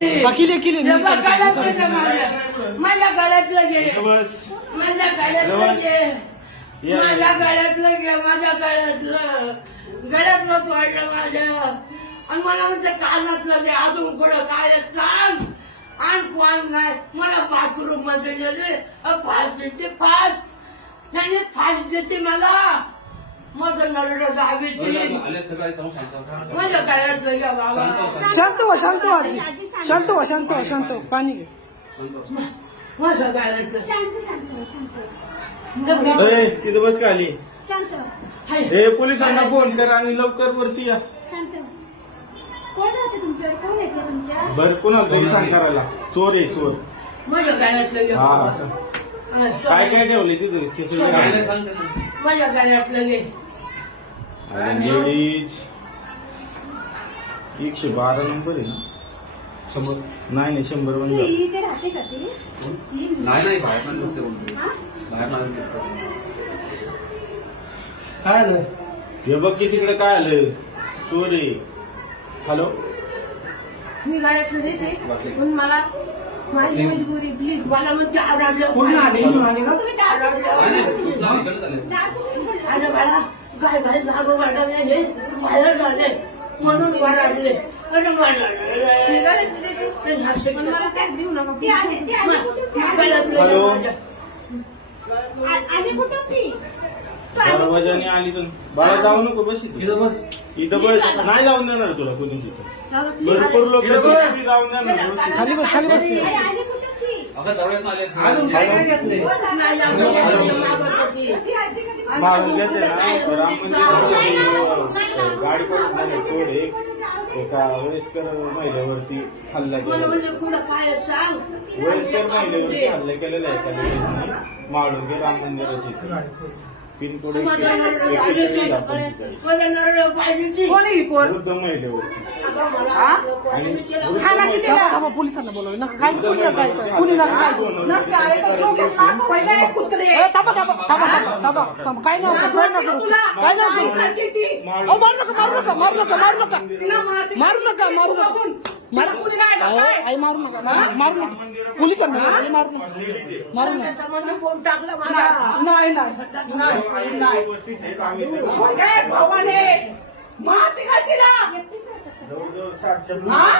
किले किले माझ्या गळ्यातलं घे, माझ्या गळ्यातलं घे, माझ्या गळ्यातलं घे, माझ्या गळ्यातलं वाटलं माझ्या. आणि मला म्हणजे कानातलं घे, अजून पुढं काय सांग. आणि कोण नाही मला बाथरूम मध्ये गेले, फास देते फास, त्याने फास देते मला. माझं नरड दाबी माझ्या गळ्यातलं घ्या बाबा. शांत व्हा शांत व्हा आजी, शांत व्हा शांत व्हा शांत व्हा. पाणी घे. माझ्या गळ्यातलं तिथं बस का आली. शांत हे पोलिसांना फोन कर आणि लवकर वरती या. शांत कोण राहते तुमच्यावर? कोण येते तुमच्या? बर कोणाला तरी सांग करायला. चोर आहे चोर. माझ्या गळ्यातलं घ्या हा बाबा. असं. काय काय ठेवले तिथं खिचडी माझ्या गळ्यातलं घे. लेडीज 112 नंबर आहे ना. 100 नाही 100 ती बंद. इथे राहते का ती? नाही बाहेर पण नसते बोलतो हा? बाहेर मला दिसतात. काय आलं? हे बघ की तिकडे काय आलं. चोर आहे. हॅलो मी गाड्यातलं देते पण मला माझी मजबुरी प्लीज. मला म्हणजे आरामलं पूर्ण आली आली का? तुम्ही दारू नाही, नाही, तू जाऊ इकडे चालेल. अरे बाळा काय काय लागू वाढवले हे बाहेर झाले म्हणून वाढले. मी गाड्यातलं देते पण मला टॅग देऊ नका. ती आली हॅलो आली कुठं ती? दरवाजाने आली तर बाळा जाऊ नको बस इथं. इथं बस. इथं बस नाही जाऊन देणार तुला कोणी तिथं. भरपूर लोक इथं बस. जाऊन देणार बस इथं. खाली बस खाली बस. आली कुठं ती? अगं दरवाज्यात आले असते. अजून काय काय घेतले? ती आजी कधी मागून घेते ना राम मंदिर गाडी करून झाली चोर एक एका वयस्कर महिलेवरती हल्ला मला केला. म्हणजे पुढं काय सांग. वयस्कर महिलेवरती हल्ला केलेला आहे एका लेडीजने माळुंगे राम मंदिराची पिनकोड माझ्या नरड पाहिजे माझ्या नरड पाहिजे कोणी कोण? वृद्ध महिलेवरती आणि थांबा थांबा पोलिसांना बोलव नका काय कुणी नका काय कुणी नका काय नसते अरे तो जो घेतला पहिला एक कुत्रे थांबा थांबा थांबा थांबा थांबा काय नाही होत, काय नका करू काय नका करू. अहो मारू नका मारू नका मारू नका मारू नका मारू नका मारू नका अहो, आई मारू नका मारू नका पोलिसांना बोलव, मारू नका मारू नका त्याच्यामध्ये फोन टाकला मला. नाही नाही व्यवस्थित हे काम येतं. भवाने माती का तिला जवळजवळ 60 हा?